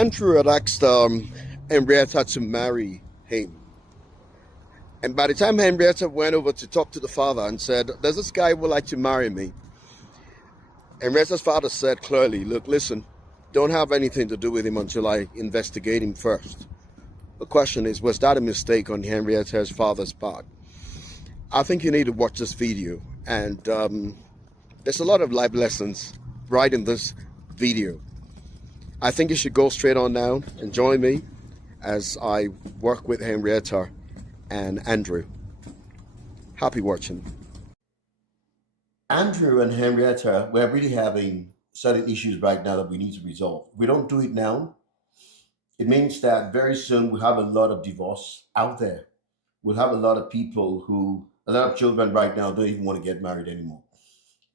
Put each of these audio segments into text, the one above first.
Andrew had asked Henrietta to marry him. And by the time Henrietta went over to talk to the father and said, "There's this guy who would like to marry me," Henrietta's father said clearly, "Look, listen, don't have anything to do with him until I investigate him first." The question is, was that a mistake on Henrietta's father's part? I think you need to watch this video, and there's a lot of life lessons right in this video. I think you should go straight on down and join me as I work with Henrietta and Andrew. Happy watching. Andrew and Henrietta, we're really having certain issues right now that we need to resolve. If we don't do it now, it means that very soon we'll have a lot of divorce out there. We'll have a lot of people a lot of children right now don't even want to get married anymore.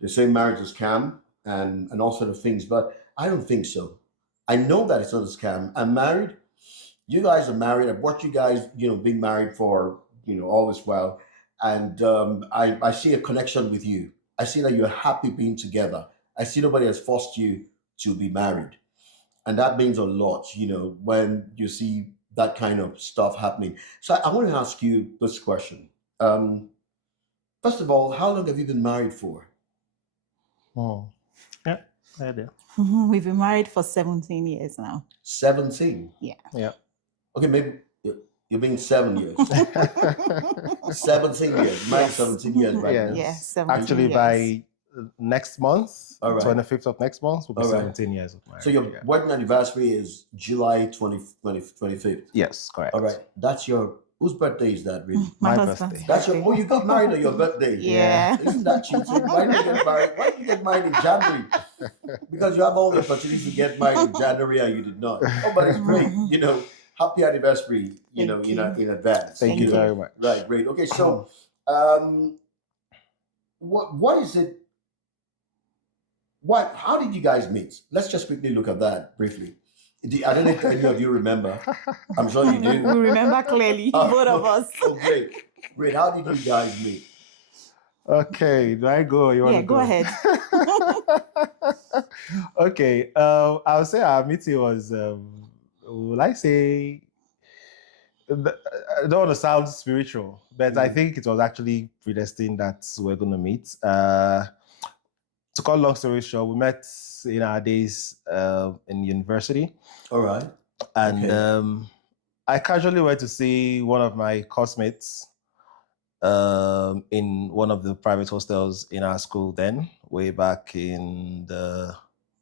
They say marriage is a scam and all sort of things, but I don't think so. I know that it's not a scam. I'm married. You guys are married. I've watched you guys, being married for, all this while. And I see a connection with you. I see that you're happy being together. I see nobody has forced you to be married. And that means a lot, when you see that kind of stuff happening. So I want to ask you this question. First of all, how long have you been married for? Oh, yeah, I do. We've been married for 17 years now. 17? Yeah. Yeah. Okay, maybe you're being 7 years. 17 years. Married 17 years right Yes. now. Yeah, 17 Actually, years. by next month, All right. 25th of next month, will be All right. 17 years of marriage. So your wedding anniversary is July 25th. Yes, correct. All right. That's whose birthday is that really? My My husband's birthday. That's you got married on your birthday. Yeah. Isn't that cheating? Why did you get married? Why did you get married in January? Because you have all the opportunities to get married in January and you did not. Oh, but it's great. Happy anniversary, Thank you. in advance. Thank you very much. Right, great. Okay, so what is it? How did you guys meet? Let's just quickly look at that briefly. I don't know if any of you remember. I'm sure you We do. remember clearly, both of us. Oh, great. Great. How did you guys meet? Okay, do I go or you want Yeah, to go ahead. Okay, I would say our meeting was, will I say, I don't want to sound spiritual, but I think it was actually predestined that we're going to meet. To cut long story short, we met in our days in university. All right. And Okay. I casually went to see one of my classmates in one of the private hostels in our school then, way back in the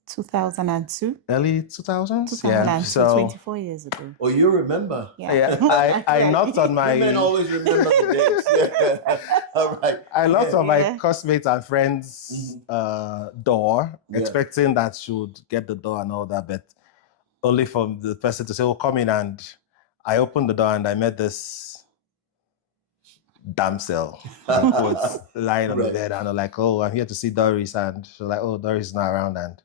2002. early 2000s. 2002, Yeah, so 24 years ago. Oh, you remember? yeah, I knocked on Women my always remember the dates. Yeah. All right. I knocked on my Yeah. classmates and friends' door, Yeah. expecting that she would get the door and all that, but only for the person to say, "Oh, come in." And I opened the door and I met this damsel who was lying on the Right. bed, and I'm like, "Oh, I'm here to see Doris," and she was like, "Oh, Doris is not around," and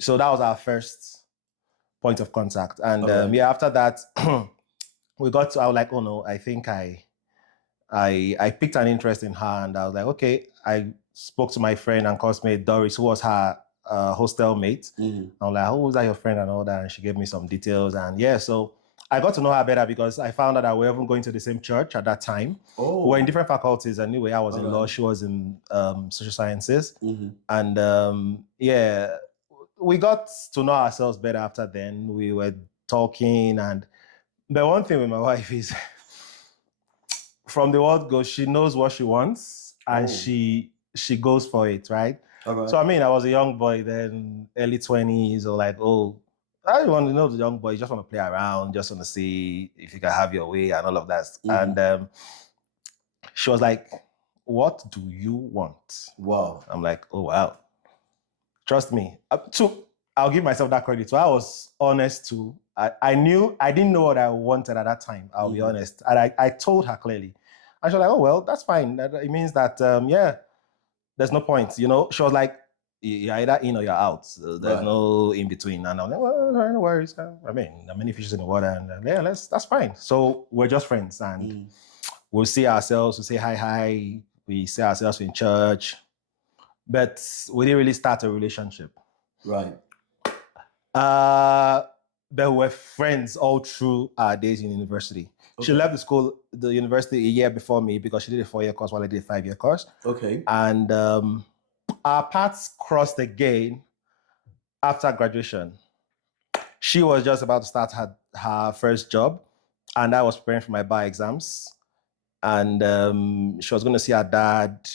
so that was our first point of contact. And All right. after that, we got to. I was like, "Oh no, I think I picked an interest in her," and I was like, "Okay." I spoke to my friend and classmate Doris, who was her hostel mate. Mhm. I'm like, "Oh, was that your friend?" and all that, and she gave me some details, and so I got to know her better because I found out that we weren't going to the same church at that time. Oh. We were in different faculties. Anyway, I was in All law, right. she was in social sciences. Mhm. And we got to know ourselves better after then. We were talking, but one thing with my wife is from the word go, she knows what she wants and Oh. she goes for it, right? All right. So I mean, I was a young boy then, early 20s, or like, oh, I don't want to know the young boy, you just want to play around, just want to see if you can have your way and all of that. Mhm. And she was like, "What do you want?" Wow. I'm like, "Oh, wow." Trust me. I'll give myself that credit. So I was honest too. I didn't know what I wanted at that time. I'll be honest. And I told her clearly. And she was like, "Oh, well, that's fine. It means that, there's no point." She was like, "You're either in or you're out. So there's Right. no in between." And I'm like, "Well, no worries. I mean, there are many fishes in the water. And that's fine." So we're just friends. And we'll see ourselves. We say hi. We see ourselves in church. But we didn't really start a relationship. Right. but we were friends all through our days in university. She Okay. left the university a year before me because she did a 4-year course while I did a 5-year course. Okay. And our paths crossed again after graduation. She was just about to start her first job, and I was preparing for my bar exams. And she was going to see her dad,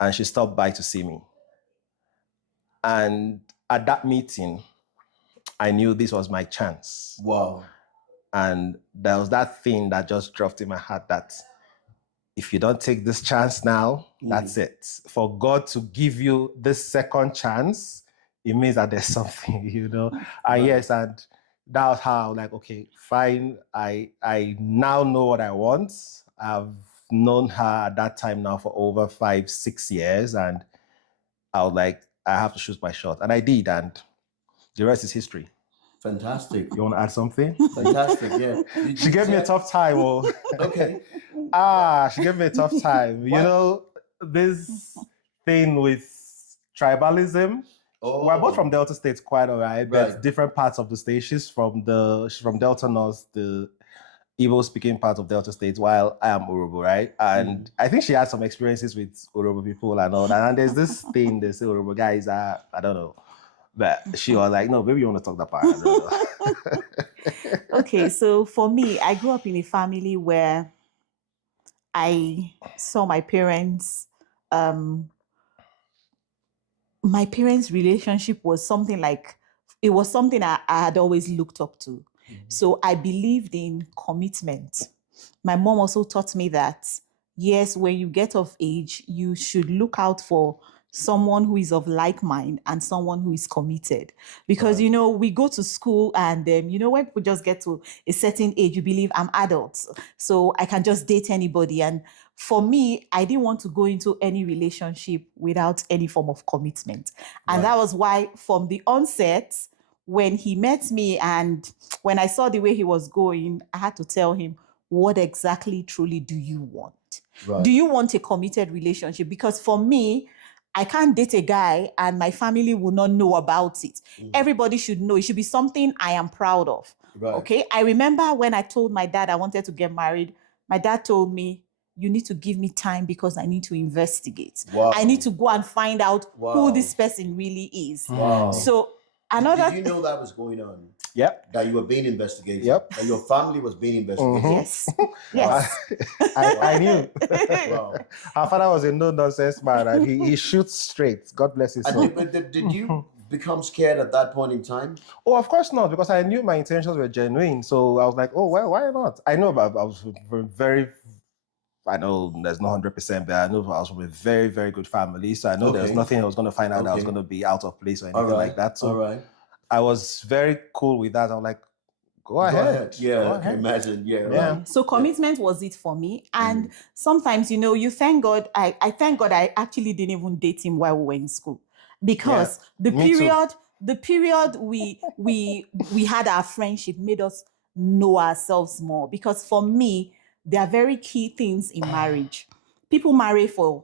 and she stopped by to see me. And at that meeting, I knew this was my chance. Wow. And there was that thing that just dropped in my heart that if you don't take this chance now, that's it. For God to give you this second chance, it means that there's something, you know. And yes, and that was how, like, okay, fine. I now know what I want. I've known her at that time now for over 5-6 years, and I was like, I have to shoot my shot, and I did, and the rest is history. Fantastic. You want to add something? Fantastic, yeah. She gave me a tough time. Oh. Okay. She gave me a tough time. You know, this thing with tribalism. Oh. We're both from Delta State, quite all right, but Right. different parts of the state. She's from Delta North, the Igbo-speaking part of Delta State, while I am Urobo, right? And I think she had some experiences with Urobo people and all that. And there's this thing they say Urobo guys are, I don't know. But she was like, no, maybe you want to talk that part. I don't know. Okay, so for me, I grew up in a family where I saw my parents' relationship was something like, it was something I had always looked up to. So I believed in commitment. My mom also taught me that, yes, when you get of age, you should look out for someone who is of like mind and someone who is committed. Because, you know, we go to school and, you know, when people just get to a certain age, you believe I'm adult, so I can just date anybody. And for me, I didn't want to go into any relationship without any form of commitment. And that was why from the onset, when he met me and when I saw the way he was going, I had to tell him, what exactly truly do you want? Right. Do you want a committed relationship? Because for me, I can't date a guy and my family will not know about it. Everybody should know. It should be something I am proud of. Right. Okay. I remember when I told my dad I wanted to get married, my dad told me, you need to give me time because I need to investigate. Wow. I need to go and find out Wow. who this person really is. Wow. So Did you know that was going on? Yep. That you were being investigated? Yep. That your family was being investigated? Yes. Yes. I knew. Wow. Our father was a no-nonsense man, and he shoots straight. God bless his soul. And did you become scared at that point in time? Oh, of course not, because I knew my intentions were genuine. So I was like, oh, well, why not? I know I was very, I know there's no 100%, but I know I was from a very, very good family. So I know there was nothing I was going to find out that I was going to be out of place or anything like that. So I was very cool with that. I was like, go ahead. Yeah, I can imagine. Yeah. Right. So commitment was it for me. And sometimes, you know, you thank God. I thank God I actually didn't even date him while we were in school. Because the period we had our friendship made us know ourselves more. Because for me, there are very key things in marriage. People marry for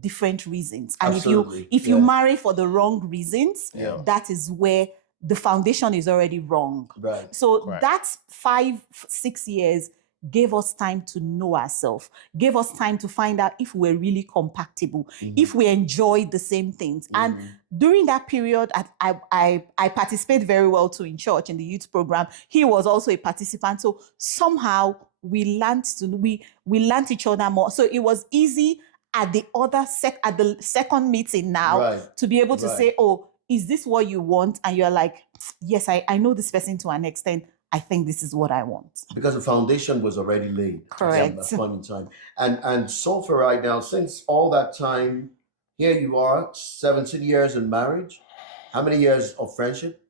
different reasons. And if you marry for the wrong reasons, that is where the foundation is already wrong. Right. So that's 5-6 years gave us time to know ourselves, gave us time to find out if we're really compatible, if we enjoy the same things. And during that period, I participated very well too in church, in the youth program. He was also a participant. So somehow we learned each other more. So it was easy at the second meeting now to be able to say, oh, is this what you want? And you're like, yes, I know this person to an extent. I think this is what I want. Because the foundation was already laid. Correct. At that point in time. And so for right now, since all that time, here you are, 17 years in marriage. How many years of friendship?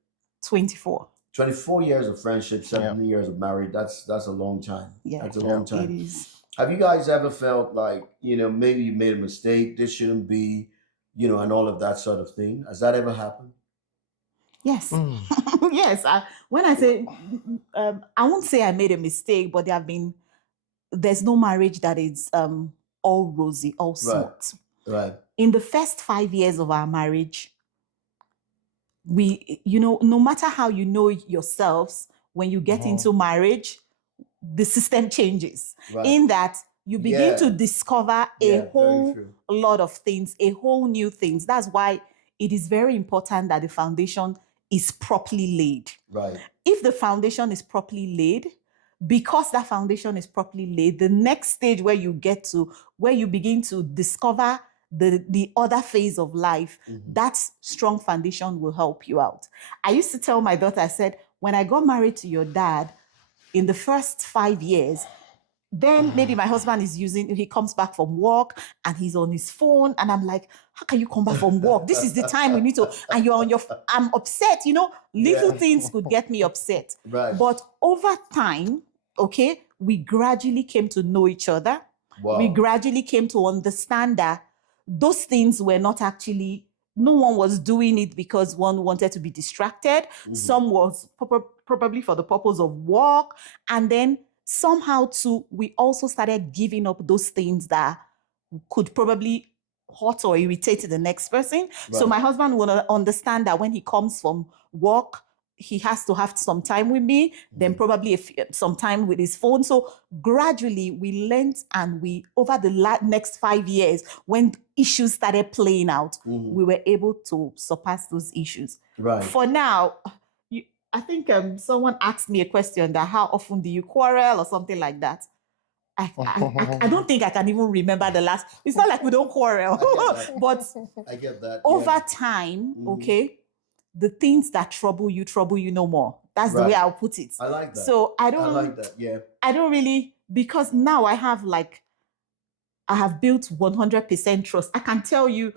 24. 24 years of friendship, 17 years of marriage. That's a long time. Yeah, that's a long time. It is. Have you guys ever felt like, you know, maybe you made a mistake, this shouldn't be, you know, and all of that sort of thing? Has that ever happened? Yes. Yes. When I say, I won't say I made a mistake, but there's no marriage that is all rosy, all smooth. Right. In the first 5 years of our marriage, no matter how you know yourselves, when you get into marriage, the system changes Right. in that you begin to Yeah. discover Yeah, a very whole true. lot of things, a whole new things. That's why it is very important that the foundation is properly laid. Right. If the foundation is properly laid, because that foundation is properly laid, the next stage where you get to, where you begin to discover the other phase of life, that strong foundation will help you out. I used to tell my daughter, I said, when I got married to your dad, in the first 5 years, then maybe my husband he comes back from work and he's on his phone. And I'm like, how can you come back from work? This is the time we need to, and you're on I'm upset, little Yeah. things could get me upset. Right. But over time, okay, we gradually came to know each other. Wow. We gradually came to understand that those things were not actually, no one was doing it because one wanted to be distracted. Some was probably for the purpose of work. And then somehow too, we also started giving up those things that could probably hurt or irritate the next person. So Right. my husband will understand that when he comes from work, he has to have some time with me, then probably some time with his phone. So gradually we learned, and over the next 5 years, when issues started playing out, we were able to surpass those issues. Right. For now, I think someone asked me a question that how often do you quarrel or something like that. I don't think I can even remember the last. It's not like we don't quarrel, but I get that. over time, okay, the things that trouble you no more. That's the Right. way I'll put it. I like that. So I like that. Yeah. I don't really, because now I have built 100% trust. I can tell you,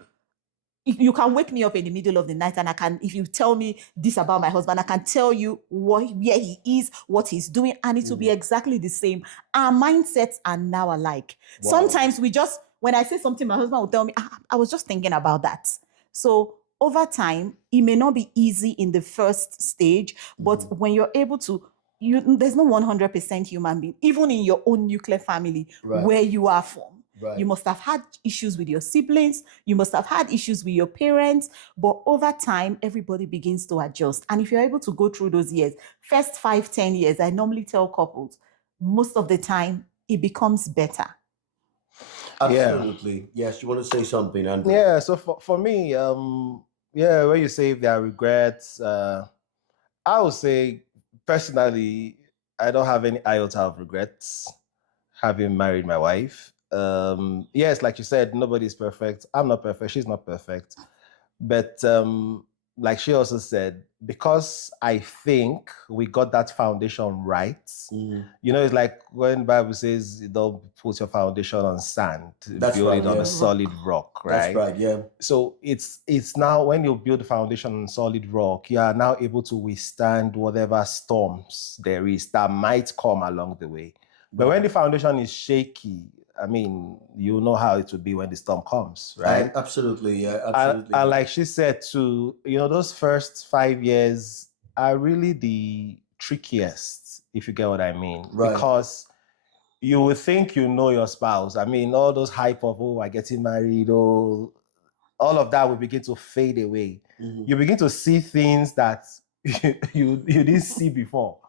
if you can wake me up in the middle of the night and if you tell me this about my husband, I can tell you where he is, what he's doing, and it will be exactly the same. Our mindsets are now alike. Wow. Sometimes when I say something, my husband will tell me, I was just thinking about that. So over time, it may not be easy in the first stage, but when you're able to, there's no 100% human being, even in your own nuclear family, where you are from. Right. You must have had issues with your siblings. You must have had issues with your parents. But over time, everybody begins to adjust. And if you're able to go through those years, first 5-10 years, I normally tell couples, most of the time, it becomes better. Absolutely. Yes. You want to say something, Andrew? Yeah. So for me, when you say there are regrets, I would say personally, I don't have any iota of regrets having married my wife. Yes, like you said, nobody's perfect. I'm not perfect. She's not perfect. But like she also said, because I think we got that foundation right. It's like when the Bible says, don't put your foundation on sand, build it on a solid rock, right? That's right, yeah. So it's now when you build the foundation on solid rock, you are now able to withstand whatever storms there is that might come along the way. But when the foundation is shaky, I mean, you know how it will be when the storm comes, right? Absolutely, yeah, absolutely. And like she said too, those first 5 years are really the trickiest, if you get what I mean. Right. Because you would think you know your spouse. I mean, all those hype of, I'm getting married, all of that will begin to fade away. You begin to see things that you didn't see before.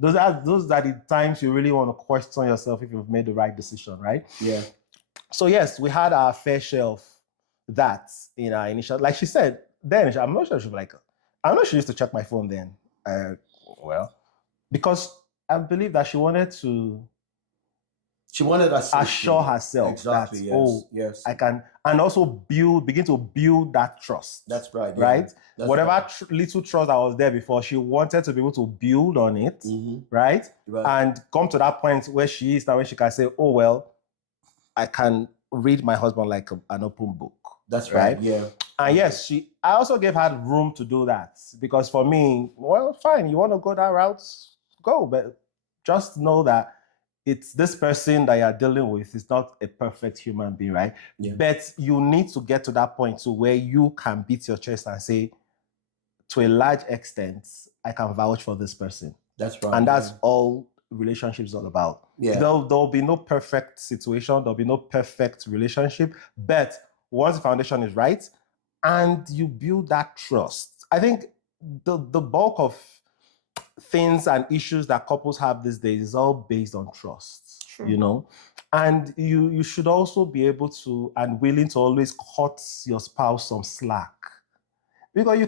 Those are the times you really want to question yourself if you've made the right decision, right? Yeah. So yes, we had our fair share of that in our initial. Like she said, then I'm not sure I'm not sure she used to check my phone then. Because I believe that she wanted to assure herself exactly, that yes. I can, and also begin to build that trust. That's right. Yeah. Right? That's whatever right. little trust that was there before, she wanted to be able to build on it, right? And come to that point where she is now, where she can say, oh, well, I can read my husband like an open book. That's right. Yeah. And yes, I also gave her room to do that, because for me, well, fine, you want to go that route, go, but just know that it's this person that you're dealing with is not a perfect human being, right? Yeah. But you need to get to that point to where you can beat your chest and say, to a large extent, I can vouch for this person. That's right. And that's all relationships all about. Yeah. There'll be no perfect situation, there'll be no perfect relationship, but once the foundation is right and you build that trust, I think the bulk of things and issues that couples have these days is all based on trust. True. You know, and you should also be able to and willing to always cut your spouse some slack. Because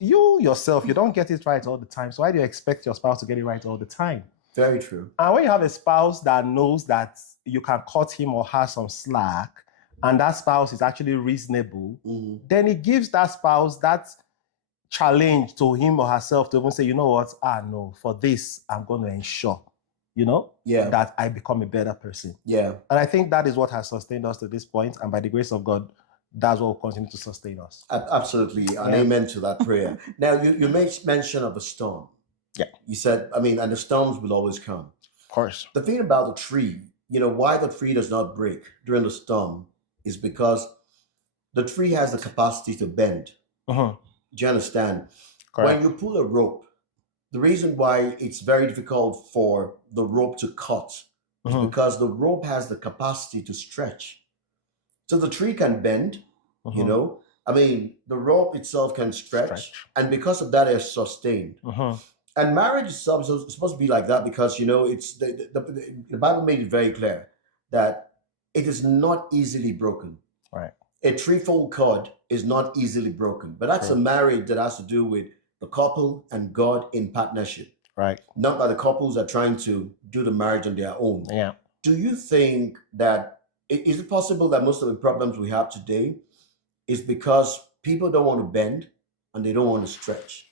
you yourself, you don't get it right all the time. So why do you expect your spouse to get it right all the time? Very true. And when you have a spouse that knows that you can cut him or her some slack, and that spouse is actually reasonable, then it gives that spouse that challenge to him or herself to even say, you know what, no, for this, I'm going to ensure, that I become a better person. Yeah. And I think that is what has sustained us to this point. And by the grace of God, that's what will continue to sustain us. Absolutely. And amen to that prayer. Now, you made mention of a storm. Yeah. You said, and the storms will always come. Of course. The thing about the tree, why the tree does not break during the storm is because the tree has the capacity to bend. Do you understand? Correct. When you pull a rope, the reason why it's very difficult for the rope to cut is because the rope has the capacity to stretch. So the tree can bend, the rope itself can stretch. And because of that, it's sustained. And marriage itself is supposed to be like that because, it's the Bible made it very clear that it is not easily broken. Right. A threefold cord is not easily broken. But that's a marriage that has to do with the couple and God in partnership. Right. Not that the couples are trying to do the marriage on their own. Yeah. Do you think that, is it possible that most of the problems we have today is because people don't want to bend and they don't want to stretch?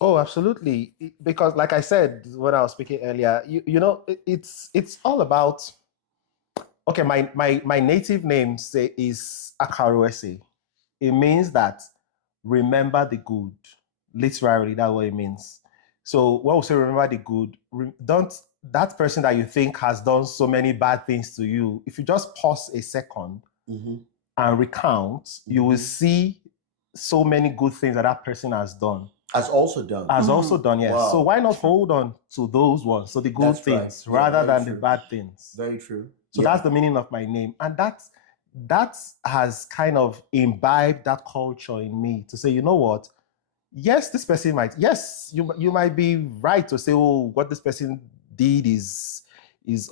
Oh, absolutely. Because like I said when I was speaking earlier, it's all about, okay, my native name is Akaruese. It means that remember the good. Literally, that's what it means. So when we say remember the good, don't that person that you think has done so many bad things to you, if you just pause a second and recount, you will see so many good things that person has done. Has also done, yes. Wow. So why not hold on to those ones, so the good things, rather than the bad things? Very true. So that's the meaning of my name. And that has kind of imbibed that culture in me to say, you know what? Yes, this person you might be right to say, oh, what this person did is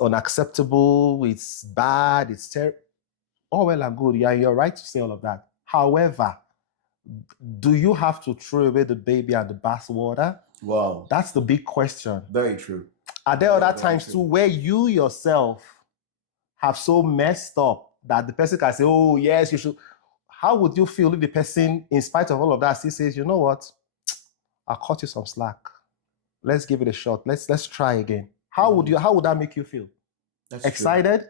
unacceptable, it's bad, it's terrible. Oh, well and good. Yeah, you're right to say all of that. However, do you have to throw away the baby and the bathwater? Wow. That's the big question. Very true. Are there other times too where you yourself have so messed up that the person can say, oh, yes, you should? How would you feel if the person, in spite of all of that, still says, you know what? I'll cut you some slack. Let's give it a shot. Let's try again. How would that make you feel? That's excited?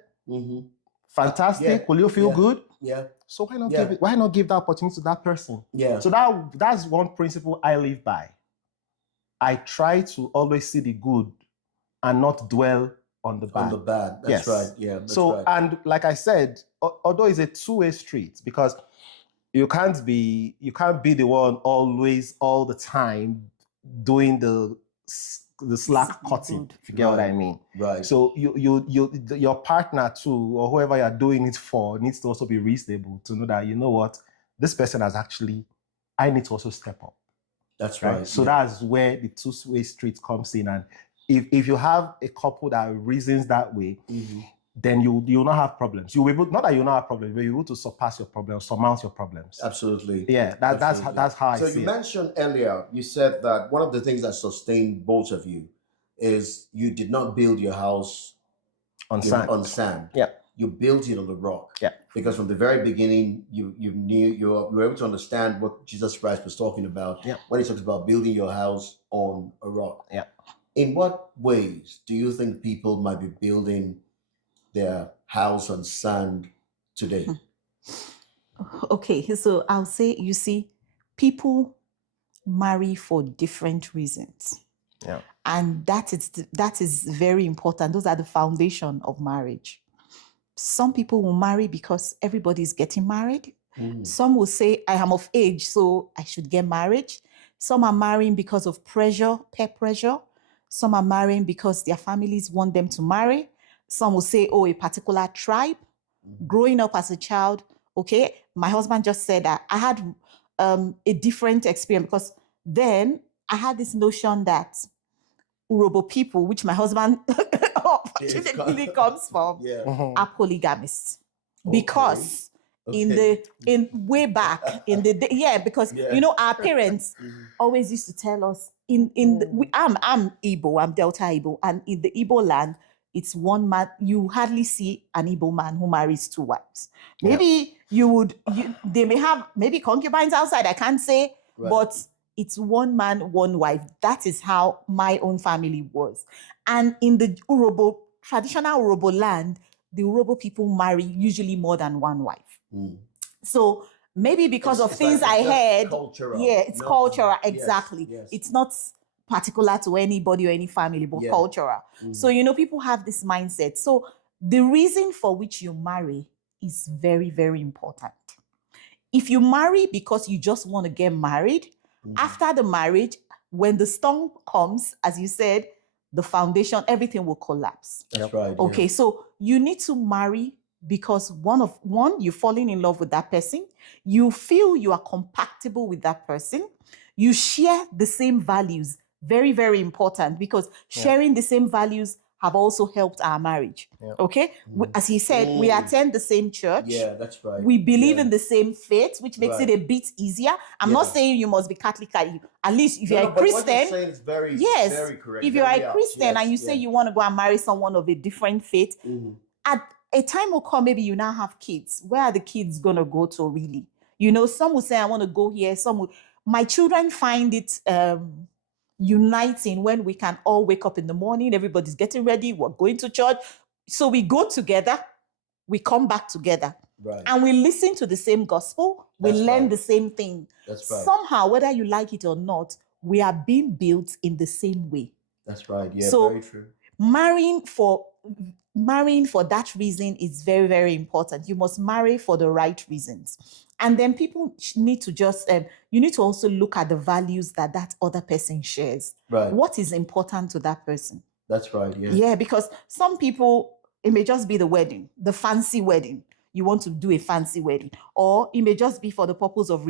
Fantastic? Will you feel good? Yeah. So why not give that opportunity to that person? Yeah. So that's one principle I live by. I try to always see the good and not dwell on the bad. On the bad. That's right. Yeah. That's so right. And like I said, although it's a two-way street, because you can't be the one always all the time doing the slack cutting, if you get what I mean. Right. So your partner too, or whoever you're doing it for, needs to also be reasonable to know that, you know what, this person has actually, I need to also step up. That's right. So that's where the two-way street comes in. And if you have a couple that reasons that way, then you'll not have problems. You will able, not that you'll not have problems, but you're able to surpass your problems, surmount your problems. Absolutely. Yeah, that's how I see it. So you mentioned earlier, you said that one of the things that sustained both of you is you did not build your house on sand. Yeah. You built it on the rock. Yeah. Because from the very beginning, you were able to understand what Jesus Christ was talking about when he talks about building your house on a rock. Yeah. In what ways do you think people might be building their house on sand today? Okay, so I'll say, you see, people marry for different reasons. Yeah. And that is very important. Those are the foundation of marriage. Some people will marry because everybody's getting married. Some will say, I am of age, so I should get married. Some are marrying because of peer pressure. Some are marrying because their families want them to marry. Some will say, oh, a particular tribe. Growing up as a child, okay, my husband just said that I had a different experience because then I had this notion that Urobo people, which my husband unfortunately comes from, Yeah. are polygamists. Okay. Because Okay. in way back in the day, because Yeah. you know our parents always used to tell us I'm Igbo, I'm Delta Igbo, and in the Igbo land, it's one man. You hardly see an Igbo man who marries two wives. Maybe they may have maybe concubines outside, I can't say, Right. but it's one man, one wife. That is how my own family was. And in the traditional Urobo land, the Urobo people marry usually more than one wife. So maybe because of things I heard, cultural. it's cultural, Yes, exactly. yes. It's not particular to anybody or any family, but cultural. So, people have this mindset. So the reason for which you marry is very, very important. If you marry because you just want to get married, after the marriage, when the storm comes, as you said, the foundation, everything will collapse. That's right. Okay, so you need to marry because one, you're falling in love with that person. You feel you are compatible with that person. You share the same values. Very, very important, because sharing the same values have also helped our marriage. Okay, as he said, we attend the same church. Yeah, that's right. We believe in the same faith, which makes it a bit easier. I'm not saying you must be Catholic. At least if you're a Christian, what you're saying is very, very correct. If you're a Christian and you say you want to go and marry someone of a different faith, at a time will come, maybe you now have kids. Where are the kids going to go to really? Some will say, I want to go here. Some will. My children find it uniting when we can all wake up in the morning, everybody's getting ready, we're going to church. So we go together, we come back together. Right. And we listen to the same gospel, we learn the same thing. That's right. Somehow, whether you like it or not, we are being built in the same way. That's right. Yeah, so very true. Marrying for that reason is very, very important. You must marry for the right reasons. And then people need to just, you need to also look at the values that other person shares. Right. What is important to that person? That's right. Yeah. Yeah, because some people, it may just be the wedding, the fancy wedding. You want to do a fancy wedding, or it may just be for the purpose of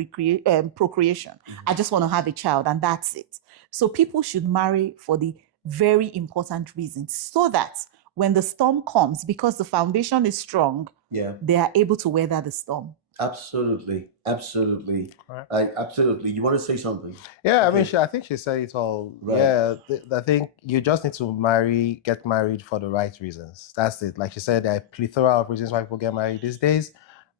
procreation. I just want to have a child, and that's it. So people should marry for the very important reasons, so that when the storm comes, because the foundation is strong, they are able to weather the storm. Absolutely. Absolutely. Right. Absolutely. You want to say something? Yeah, I mean, I think she said it all. Right. Yeah, I think you just need to get married for the right reasons. That's it. Like she said, there are a plethora of reasons why people get married these days.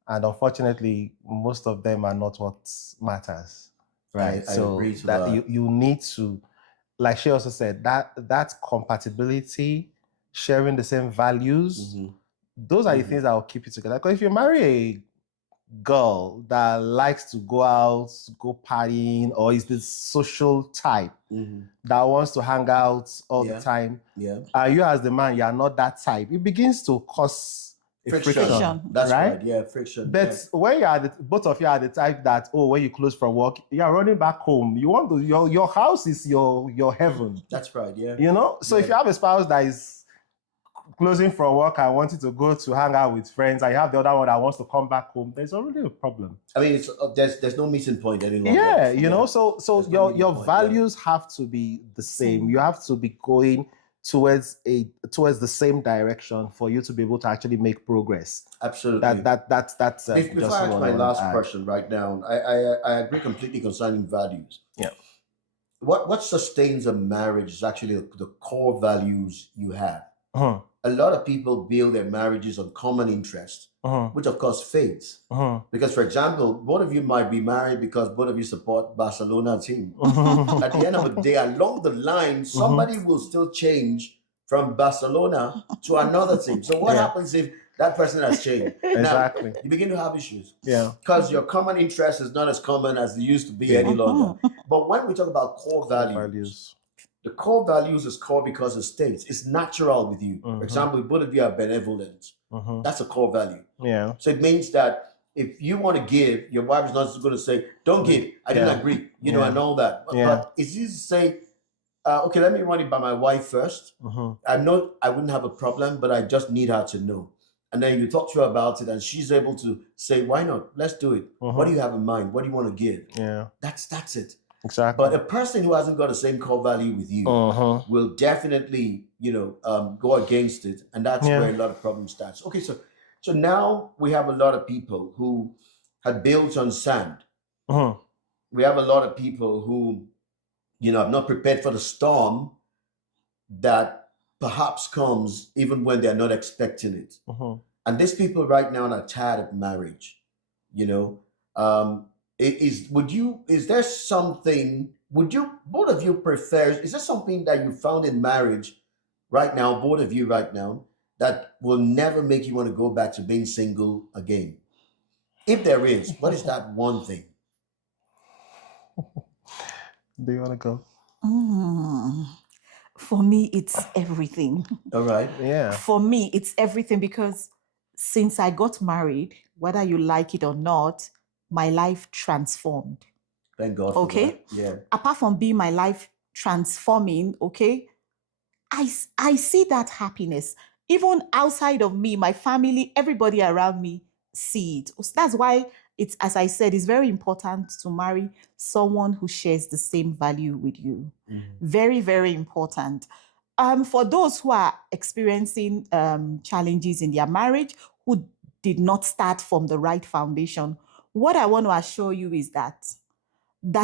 And unfortunately, most of them are not what matters. Right. I agree to that. You need to, like she also said, that compatibility, sharing the same values, those are the things that will keep you together. Because if you marry a girl that likes to go out, go partying, or is the social type that wants to hang out all the time, you as the man, you are not that type, it begins to cause friction. That's right. Yeah, friction. But when both of you are the type that, when you close from work, you are running back home. You want to, your house is your heaven. That's right. Yeah. So if you have a spouse that is closing from work and wanting to go to hang out with friends, and you have the other one that wants to come back home, there's already a problem. I mean, there's no missing point any longer. Yeah, so your values have to be the same. You have to be going towards the same direction for you to be able to actually make progress. Absolutely. That's before I ask my last question right now, I agree completely concerning values. Yeah. What sustains a marriage is actually the core values you have. A lot of people build their marriages on common interest, which of course fades. Because, for example, both of you might be married because both of you support Barcelona team. At the end of the day, along the line, somebody will still change from Barcelona to another team. So what happens if that person has changed? Exactly. Now, you begin to have issues. Yeah. Because your common interest is not as common as they used to be any longer. But when we talk about core values, the core values is core because it states it's natural with you. For example, both of you are benevolent. That's a core value. Yeah. So it means that if you want to give, your wife is not going to say, "Don't give. I didn't agree." And all that. But it's easy to say, "Okay, let me run it by my wife first. I know I wouldn't have a problem, but I just need her to know." And then you talk to her about it, and she's able to say, "Why not? Let's do it. What do you have in mind? What do you want to give?" Yeah. That's it. Exactly. But a person who hasn't got the same core value with you will definitely, go against it, and that's Yeah. where a lot of problems starts. Okay, so now we have a lot of people who had built on sand. Mhm. We have a lot of people who, have not prepared for the storm that perhaps comes even when they're not expecting it. Mhm. And these people right now are tired of marriage. You know, um, is there something? Would you both of you prefer? Is there something that you found in marriage right now, both of you right now, that will never make you want to go back to being single again? If there is, what is that one thing? Do you want to go? Mm. For me, it's everything. All right. Yeah. For me, it's everything because since I got married, whether you like it or not, my life transformed. Thank God for Okay. that. Yeah. Apart from being my life transforming, okay, I see that happiness even outside of me, my family, everybody around me see it. So that's why it's, as I said, it's very important to marry someone who shares the same value with you. Very, very important. For those who are experiencing challenges in their marriage, who did not start from the right foundation, what I want to assure you is that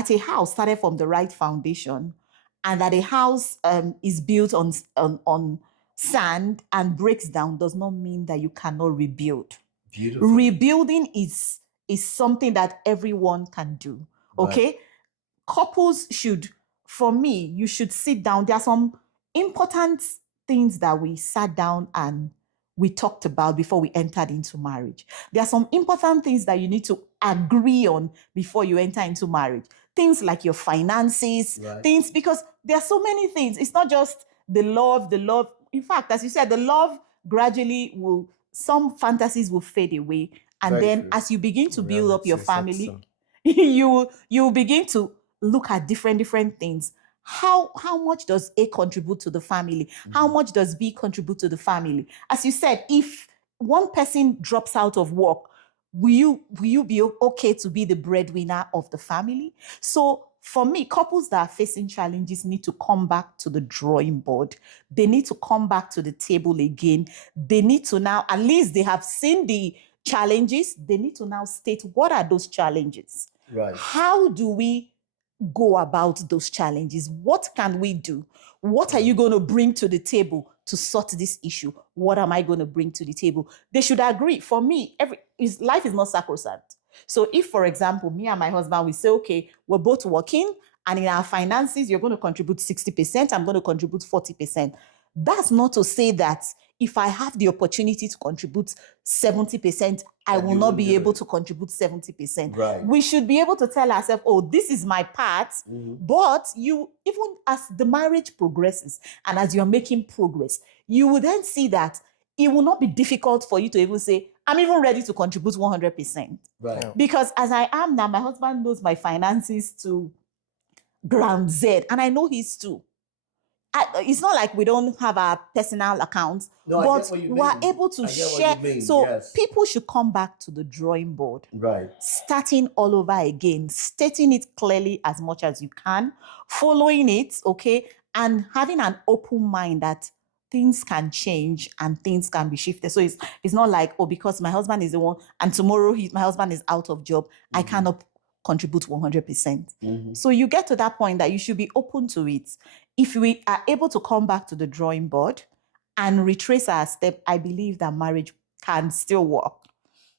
a house started from the right foundation, and that a house is built on sand and breaks down does not mean that you cannot rebuild. Beautiful. Rebuilding is something that everyone can do. Okay. Couples should, for me, you should sit down. There are some important things that we sat down and we talked about before we entered into marriage. There are some important things that you need to agree on before you enter into marriage. Things like your finances, Right. things, because there are so many things. It's not just the love, the love. In fact, as you said, the love gradually will, some fantasies will fade away. And Very then true. as you begin to build up your Reality sets family, in. you will begin to look at different things. How much does A contribute to the family? How much does B contribute to the family? As you said, if one person drops out of work, will you be okay to be the breadwinner of the family? So for me, couples that are facing challenges need to come back to the drawing board. They need to come back to the table again. They need to now, at least they have seen the challenges. They need to now state, what are those challenges? Right. How do we go about those challenges? What can we do? What are you going to bring to the table to sort this issue? What am I going to bring to the table? They should agree. For me, life is not sacrosanct. So if, for example, me and my husband, we say, okay, we're both working, and in our finances, you're going to contribute 60%, I'm going to contribute 40%. That's not to say that if I have the opportunity to contribute 70%, I That will you not won't be do able it. to contribute 70%. Right. We should be able to tell ourselves, oh, this is my part. But you, even as the marriage progresses and as you're making progress, you will then see that it will not be difficult for you to even say, I'm even ready to contribute 100%. Right. Yeah. Because as I am now, my husband knows my finances to ground Z, and I know his too. It's not like we don't have our personal accounts, No, I but get what you we're mean. able to I get what share. you mean, So yes. people should come back to the drawing board, Right. starting all over again, stating it clearly as much as you can, following it, okay, and having an open mind that things can change and things can be shifted. So it's not like, oh, because my husband is the one, and tomorrow my husband is out of job, I cannot contribute 100%. So you get to that point that you should be open to it. If we are able to come back to the drawing board and retrace our step, I believe that marriage can still work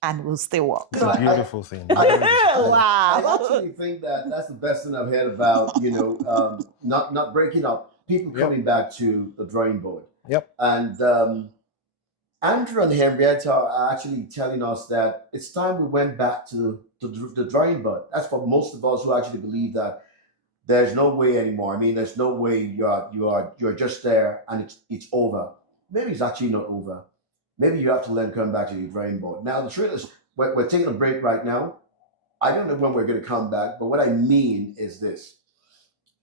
and will still work. It's a beautiful thing. I Wow. actually think that that's the best thing I've heard about, not breaking up, people Yep. coming back to the drawing board. Yep. And Andrew and Henrietta are actually telling us that it's time we went back to the drawing board. That's for most of us who actually believe that there's no way anymore. I mean, there's no way you're just there and it's over. Maybe it's actually not over. Maybe you have to learn coming back to your drawing board. Now the truth is, we're taking a break right now. I don't know when we're going to come back, but what I mean is this: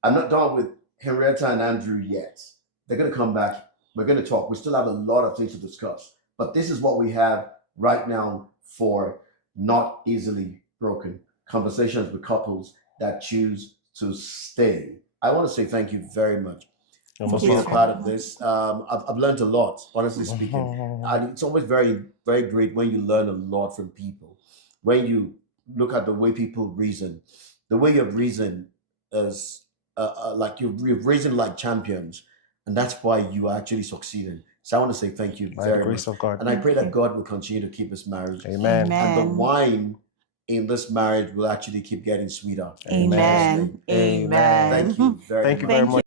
I'm not done with Henrietta and Andrew yet. They're going to come back. We're going to talk. We still have a lot of things to discuss, but this is what we have right now for Not Easily Broken: conversations with couples that choose to stay. I want to say thank you very much You're for most being a welcome. part of this. I've learned a lot, honestly speaking. And it's always very, very great when you learn a lot from people. When you look at the way people reason, the way you reason is like you're reason like champions, and that's why you are actually succeeding. So I want to say thank you By the very grace much, of God. and I pray that you. God will continue to keep us married, Amen. and the Amen. wine in this marriage will actually keep getting sweeter. Amen. Amen. Amen. Thank you very Thank you much. very Thank much.